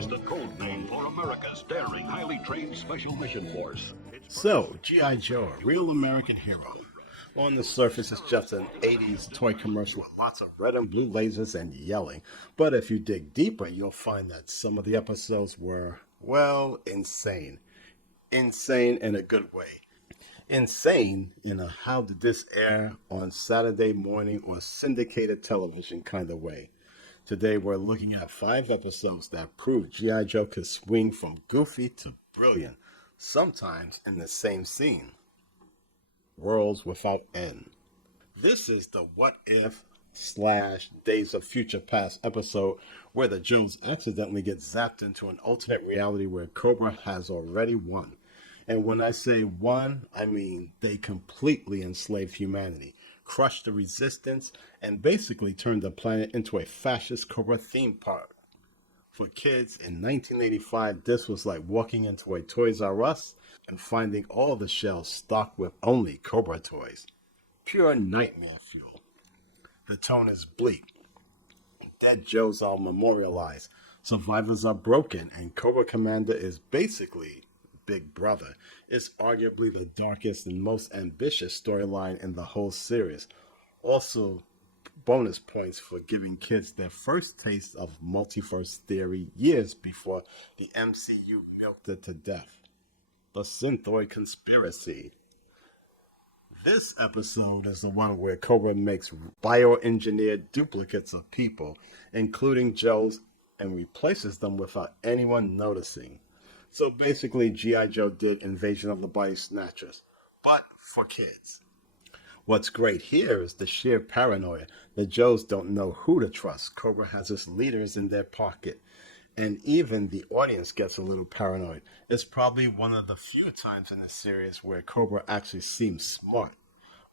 is the code name for America's daring, highly trained Special Mission Force. So, G.I. Joe, a real American hero. On the surface, it's just an 80s toy commercial with lots of red and blue lasers and yelling. But if you dig deeper, you'll find that some of the episodes were, well, insane. Insane in a good way. Insane in a how did this air on Saturday morning or syndicated television kind of way. Today we're looking at 5 episodes that prove G.I. Joe could swing from goofy to brilliant, sometimes in the same scene. Worlds Without End. This is the What If / Days of Future Past episode where the Joes accidentally get zapped into an alternate reality where Cobra has already won. And when I say won, I mean they completely enslaved humanity, crushed the resistance, and basically turned the planet into a fascist Cobra theme park. For kids in 1985, this was like walking into a Toys R Us and finding all the shelves stocked with only Cobra toys. Pure nightmare fuel. The tone is bleak. Dead Joes are memorialized, survivors are broken, and Cobra Commander is basically Big Brother. It's arguably the darkest and most ambitious storyline in the whole series. Also, bonus points for giving kids their first taste of multiverse theory years before the MCU milked it to death. The Synthoid Conspiracy. This episode is the one where Cobra makes bioengineered duplicates of people, including Joe's, and replaces them without anyone noticing. So basically, G.I. Joe did Invasion of the Body Snatchers, but for kids. What's great here is the sheer paranoia. The Joes don't know who to trust. Cobra has his leaders in their pocket. And even the audience gets a little paranoid. It's probably one of the few times in the series where Cobra actually seems smart.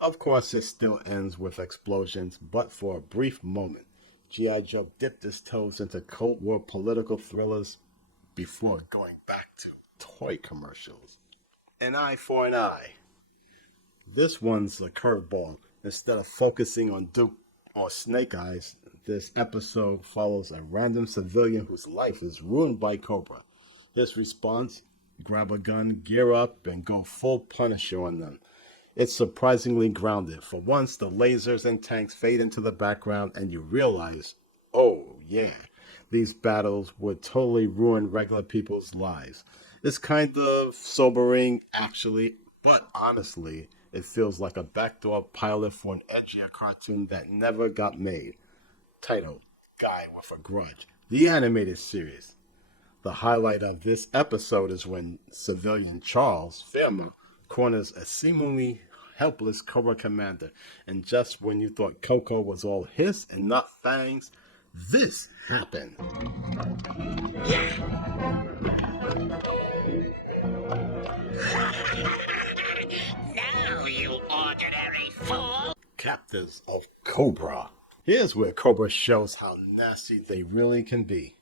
Of course, it still ends with explosions, but for a brief moment, G.I. Joe dipped his toes into Cold War political thrillers before going back to toy commercials. An eye for an eye. This one's a curveball. Instead of focusing on Duke or Snake Eyes, this episode follows a random civilian whose life is ruined by Cobra. His response, grab a gun, gear up, and go full Punisher on them. It's surprisingly grounded. For once, the lasers and tanks fade into the background and you realize, oh yeah, these battles would totally ruin regular people's lives. It's kind of sobering, actually, but honestly, it feels like a backdoor pilot for an edgier cartoon that never got made. Titled, Guy with a Grudge, the animated series. The highlight of this episode is when civilian Charles Fairmont corners a seemingly helpless Cobra Commander, and just when you thought Coco was all his and not Fang's, this happened. Now, you ordinary fool! Captives of Cobra. Here's where Cobra shows how nasty they really can be.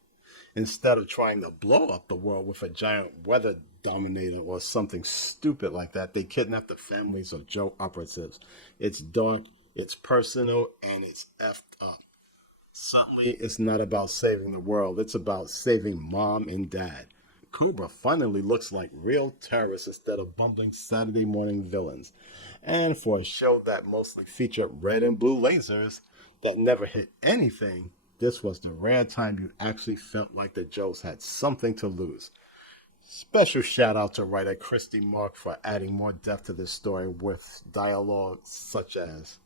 Instead of trying to blow up the world with a giant weather dominator or something stupid like that, they kidnap the families of Joe operatives. It's dark, it's personal, and it's effed up. Suddenly, it's not about saving the world, it's about saving mom and dad. Cobra finally looks like real terrorists instead of bumbling Saturday morning villains. And for a show that mostly featured red and blue lasers that never hit anything, this was the rare time you actually felt like the Joes had something to lose. Special shout out to writer Christy Mark for adding more depth to this story with dialogue such as,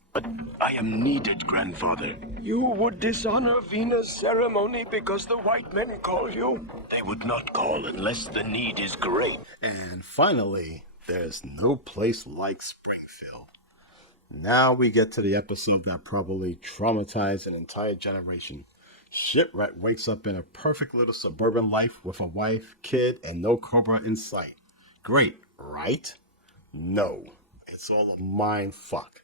I am needed, grandfather. You would dishonor Venus' ceremony because the white men call you? They would not call unless the need is great. and finally, there's no place like Springfield. Now we get to the episode that probably traumatized an entire generation. Shipwreck wakes up in a perfect little suburban life with a wife, kid, and no Cobra in sight. Great, right? No, it's all a mind fuck.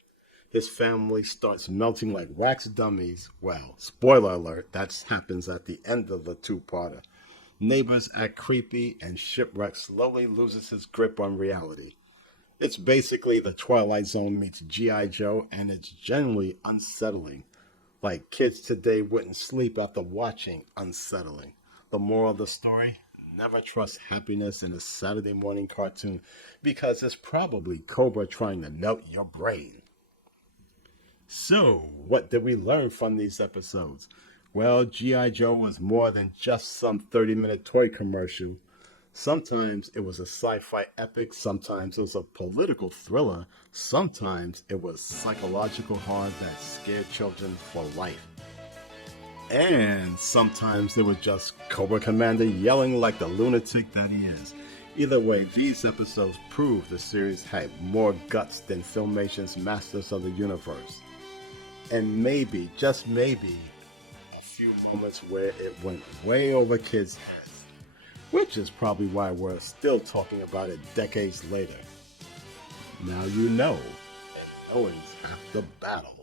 His family starts melting like wax dummies. Well, spoiler alert, that happens at the end of the two-parter. Neighbors act creepy, and Shipwreck slowly loses his grip on reality. It's basically the Twilight Zone meets G.I. Joe, and it's generally unsettling. Like kids today wouldn't sleep after watching Unsettling. The moral of the story? Never trust happiness in a Saturday morning cartoon because it's probably Cobra trying to melt your brain. So, what did we learn from these episodes? Well, G.I. Joe was more than just some 30-minute toy commercial. Sometimes it was a sci-fi epic, sometimes it was a political thriller, sometimes it was psychological horror that scared children for life. And sometimes it was just Cobra Commander yelling like the lunatic that he is. Either way, these episodes prove the series had more guts than Filmation's Masters of the Universe. And maybe, just maybe, a few moments where it went way over kids' heads. Which is probably why we're still talking about it decades later. Now you know, and knowing's half the battle.